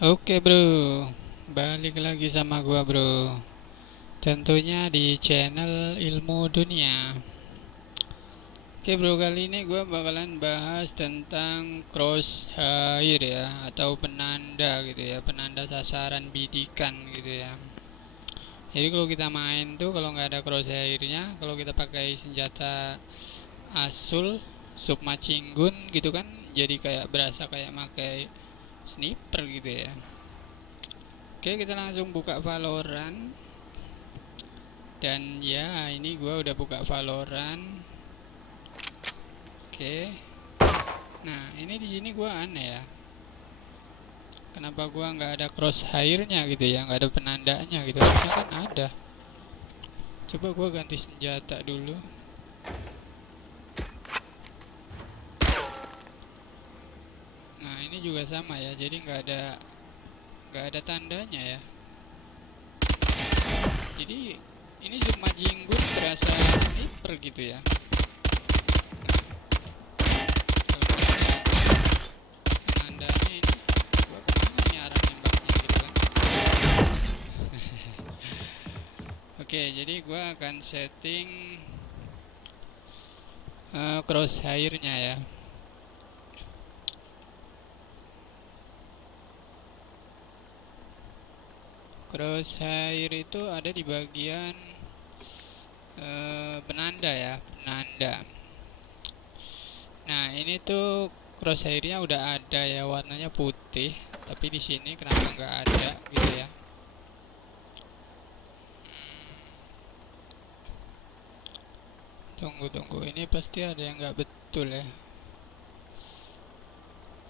Oke bro, balik lagi sama gua bro. Tentunya di channel Ilmu Dunia. Oke bro, kali ini gua bakalan bahas tentang crosshair ya, atau penanda gitu ya, penanda sasaran bidikan gitu ya. Jadi kalau kita main tuh kalau nggak ada crosshairnya, kalau kita pakai senjata asul, submachine gun gitu kan, jadi kayak berasa kayak pakai sniper gitu ya. Oke, kita langsung buka Valorant. Dan ya, ini gue udah buka Valorant. Oke. Nah, ini di sini gue aneh ya. Kenapa gue nggak ada crosshairnya gitu ya, nggak ada penandanya gitu. Harusnya kan ada. Coba gue ganti senjata dulu. Nah, ini juga sama ya. Jadi nggak ada tandanya ya. Jadi ini Zuma Jinggun berasa sniper gitu ya. Kalau penandanya ini, gue kemana nih arah nembaknya gitu kan. Oke, jadi gue akan setting crosshairnya ya. Crosshair itu ada di bagian penanda ya, penanda. Nah, ini tuh crosshairnya udah ada ya, warnanya putih. Tapi di sini kenapa nggak ada gitu ya? Tunggu, ini pasti ada yang nggak betul ya.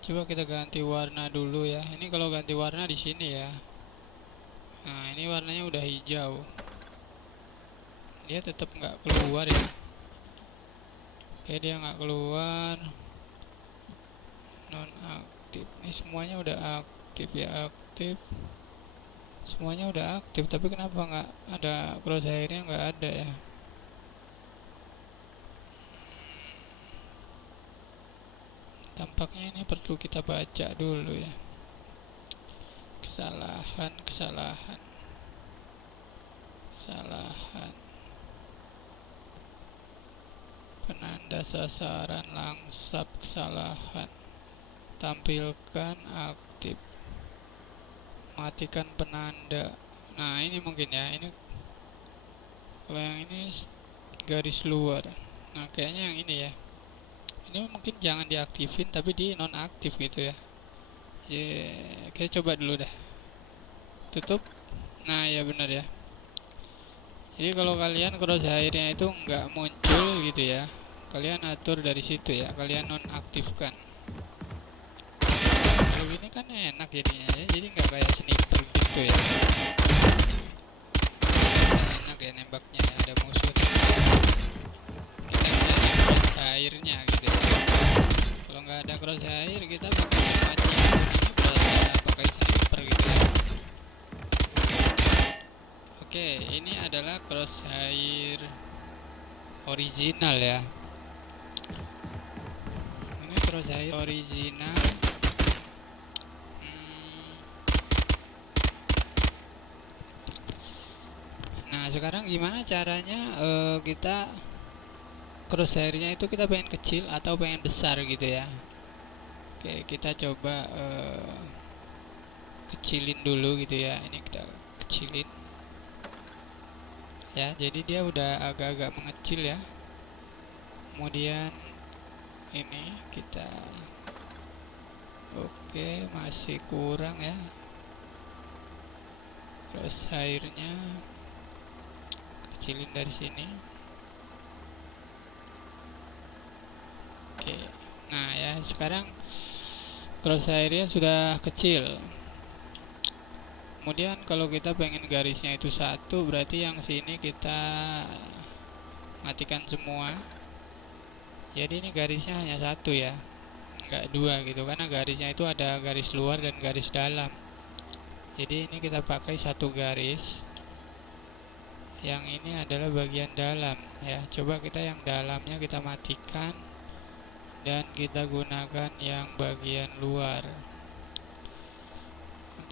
Coba kita ganti warna dulu ya. Ini kalau ganti warna di sini ya. Nah, ini warnanya udah hijau. Dia tetap nggak keluar ya. Oke, dia nggak keluar. Non aktif. Ini semuanya udah aktif ya, aktif. Semuanya udah aktif, tapi kenapa nggak ada crosshairnya, nggak ada ya? Tampaknya ini perlu kita baca dulu ya. Kesalahan, kesalahan, kesalahan. Penanda sasaran langsap, kesalahan. Tampilkan aktif. Matikan penanda. Nah, ini mungkin ya. Ini kalau yang ini garis luar. Nah, kayaknya yang ini ya. Ini mungkin jangan diaktifin tapi di nonaktif gitu ya. Kita coba dulu dah. Tutup. Nah, ya benar ya. Jadi kalau kalian crosshairnya itu nggak muncul gitu ya, kalian atur dari situ ya, kalian nonaktifkan. Kalau ini kan enak jadinya ya, jadi nggak kayak sniper gitu ya. Enak ya nembaknya ya, ada musuh. Kita cari crosshairnya gitu ya. Kalau nggak ada crosshair kita pakai mancing ini berasa pakai sniper gitu ya. Oke, ini adalah crosshair original ya. Ini crosshair original. Nah, sekarang gimana caranya kita crosshairnya itu kita pengen kecil atau pengen besar gitu ya. Oke, kita coba kecilin dulu gitu ya. Ini kita kecilin ya, jadi dia udah agak-agak mengecil ya. Kemudian ini kita, oke, masih kurang ya crosshairnya, kecilin dari sini. Oke, nah ya sekarang crosshairnya sudah kecil. Kemudian kalau kita pengen garisnya itu satu, berarti yang sini kita matikan semua. Jadi ini garisnya hanya satu ya, nggak dua gitu, karena garisnya itu ada garis luar dan garis dalam. Jadi ini kita pakai satu garis. Yang ini adalah bagian dalam ya. Coba kita yang dalamnya kita matikan dan kita gunakan yang bagian luar.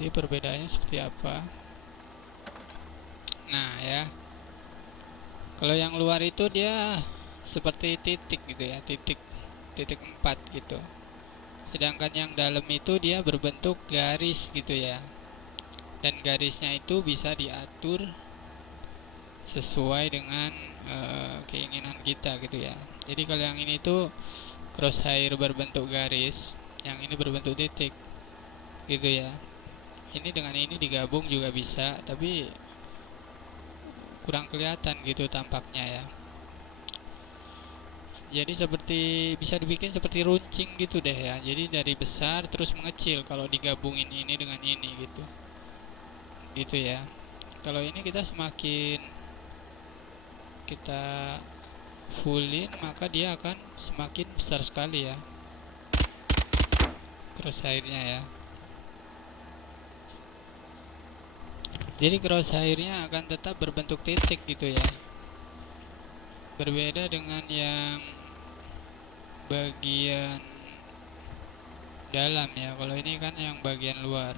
nanti perbedaannya seperti apa. Nah ya, kalau yang luar itu dia seperti titik gitu ya, titik 4 gitu. Sedangkan yang dalam itu dia berbentuk garis gitu ya. Dan garisnya itu bisa diatur sesuai dengan keinginan kita gitu ya. Jadi kalau yang ini tuh crosshair berbentuk garis, yang ini berbentuk titik gitu ya. Ini dengan ini digabung juga bisa, tapi kurang kelihatan gitu tampaknya ya. Jadi seperti bisa dibikin seperti runcing gitu deh ya. Jadi dari besar terus mengecil kalau digabungin ini dengan ini gitu. Gitu ya. Kalau ini kita semakin kita fullin maka dia akan semakin besar sekali ya crosshairnya ya. Jadi crosshairnya akan tetap berbentuk titik gitu ya. Berbeda dengan yang bagian dalam ya. Kalau ini kan yang bagian luar.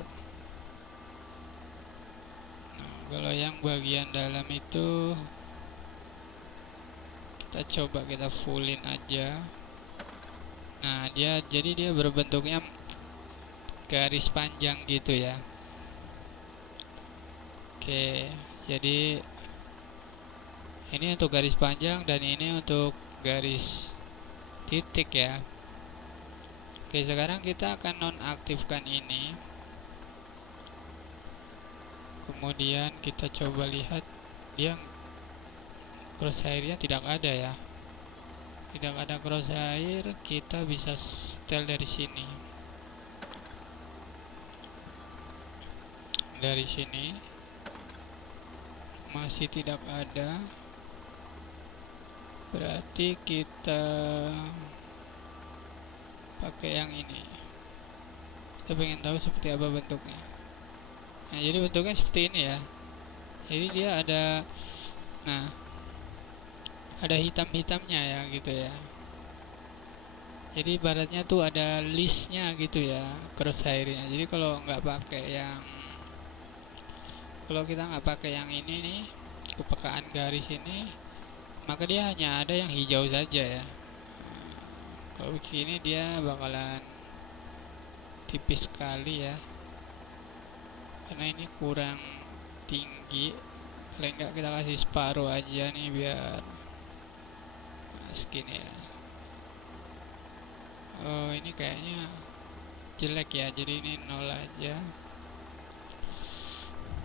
Nah, kalau yang bagian dalam itu kita coba kita fullin aja. Nah, jadi dia berbentuknya garis panjang gitu ya. Oke, jadi ini untuk garis panjang dan ini untuk garis titik ya. Oke, sekarang kita akan nonaktifkan ini. Kemudian kita coba lihat dia crosshairnya tidak ada ya. Tidak ada crosshair, kita bisa setel dari sini. Dari sini masih tidak ada, berarti kita pakai yang ini. Kita pengen tahu seperti apa bentuknya. Nah, jadi bentuknya seperti ini ya. Jadi dia ada, nah, ada hitam-hitamnya ya gitu ya. Jadi ibaratnya tuh ada listnya gitu ya crosshairnya. Jadi kalau kita nggak pakai yang ini nih, kepekaan garis ini, maka dia hanya ada yang hijau saja ya. Kalau begini dia bakalan tipis sekali ya, karena ini kurang tinggi. Paling nggak kita kasih separuh aja nih biar segini ya. Oh, ini kayaknya jelek ya, jadi ini 0 aja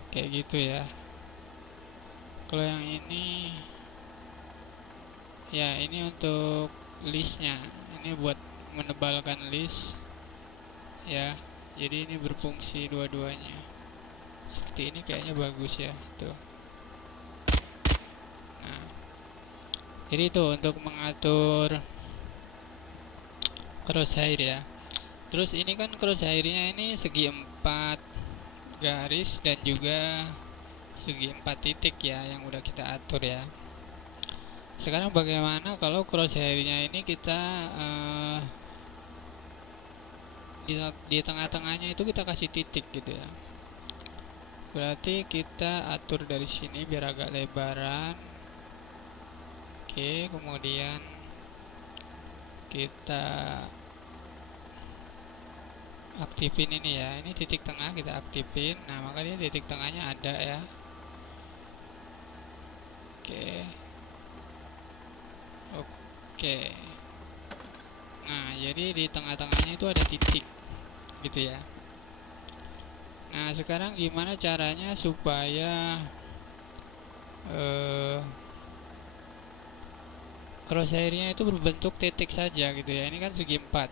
kayak gitu ya. Kalau yang ini ya, ini untuk listnya, ini buat menebalkan list ya. Jadi ini berfungsi dua-duanya. Seperti ini kayaknya bagus ya tuh. Nah, jadi itu untuk mengatur crosshair ya. Terus ini kan crosshairnya ini segi 4 garis dan juga segi 4 titik ya yang udah kita atur ya. Sekarang bagaimana kalau crosshairnya ini kita di tengah-tengahnya itu kita kasih titik gitu ya. Berarti kita atur dari sini biar agak lebaran. Oke, kemudian kita aktifin ini ya. Ini titik tengah kita aktifin. Nah, maka dia titik tengahnya ada ya. Oke. Oke. Nah, jadi di tengah-tengahnya itu ada titik gitu ya. Nah, sekarang gimana caranya supaya crosshairnya itu berbentuk titik saja gitu ya. Ini kan segi 4.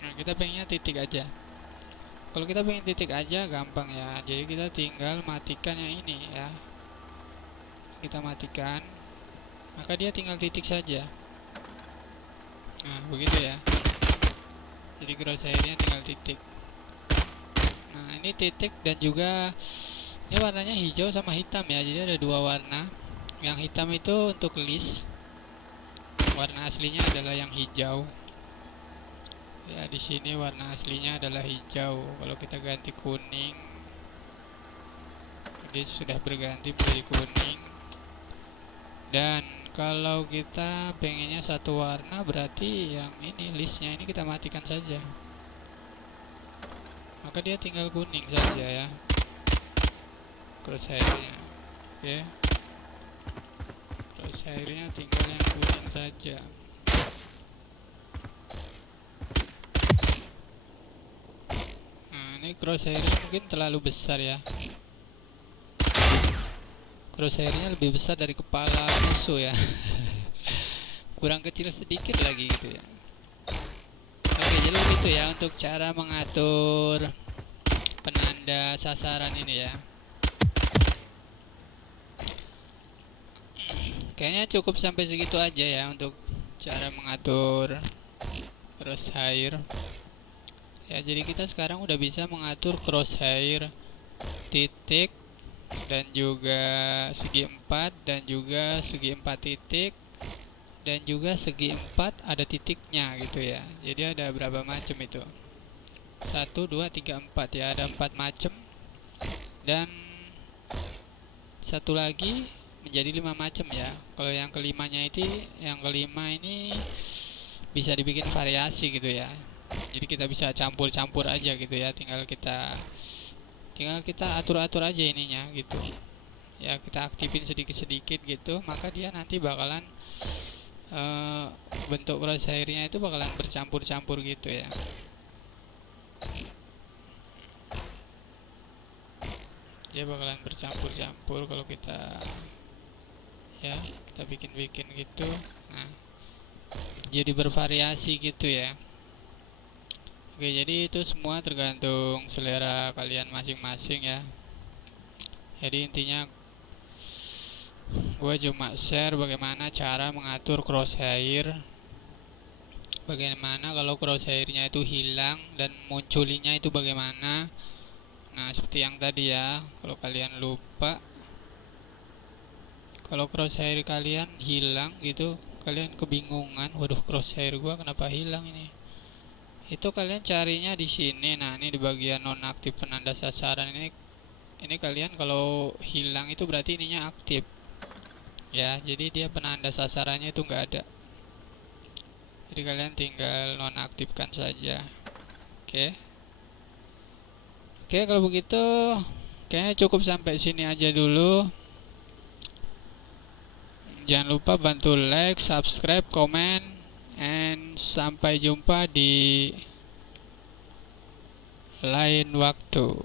Nah, kita pengennya titik aja. Kalau kita pengen titik aja gampang ya. Jadi kita tinggal matikan yang ini ya. Kita matikan, maka dia tinggal titik saja. Nah, begitu ya. Jadi crosshairnya tinggal titik. Nah, ini titik dan juga ini warnanya hijau sama hitam ya. Jadi ada dua warna. Yang hitam itu untuk list. Warna aslinya adalah yang hijau. Ya, di sini warna aslinya adalah hijau. Kalau kita ganti kuning, dia sudah berganti menjadi kuning. Dan kalau kita pengennya satu warna, berarti yang ini listnya ini kita matikan saja, maka dia tinggal kuning saja ya crosshairnya. Oke, crosshairnya tinggal yang kuning saja. Nah, ini crosshairnya mungkin terlalu besar ya, crosshairnya lebih besar dari kepala musuh ya. Kurang kecil sedikit lagi gitu ya. Oke, jadi begitu ya untuk cara mengatur penanda sasaran ini ya. Kayaknya cukup sampai segitu aja ya untuk cara mengatur crosshair ya. Jadi kita sekarang udah bisa mengatur crosshair titik dan juga segi 4 dan juga segi 4 titik dan juga segi 4 ada titiknya gitu ya. Jadi ada berapa macam itu? 1, 2, 3, 4 ya, ada 4 macam. Dan satu lagi menjadi 5 macam ya. Kalau yang kelimanya itu, yang kelima ini bisa dibikin variasi gitu ya. Jadi kita bisa campur-campur aja gitu ya. Tinggal kita atur-atur aja ininya gitu. Ya, kita aktifin sedikit-sedikit gitu, maka dia nanti bakalan bentuk crosshairnya itu bakalan bercampur-campur gitu ya. Dia bakalan bercampur-campur kalau kita bikin gitu. Nah, jadi bervariasi gitu ya. Oke, jadi itu semua tergantung selera kalian masing-masing ya. Jadi intinya gue cuma share bagaimana cara mengatur crosshair, bagaimana kalau crosshairnya itu hilang dan munculinya itu bagaimana. Nah, seperti yang tadi ya, kalau kalian lupa, kalau crosshair kalian hilang gitu, kalian kebingungan, waduh crosshair gua kenapa hilang ini? Itu kalian carinya di sini. Nah, ini di bagian nonaktif penanda sasaran ini kalian kalau hilang itu berarti ininya aktif. Ya, jadi dia penanda sasarannya itu nggak ada. Jadi kalian tinggal nonaktifkan saja. Oke. Oke, kalau begitu kayaknya cukup sampai sini aja dulu. Jangan lupa bantu like, subscribe, komen, and sampai jumpa di lain waktu.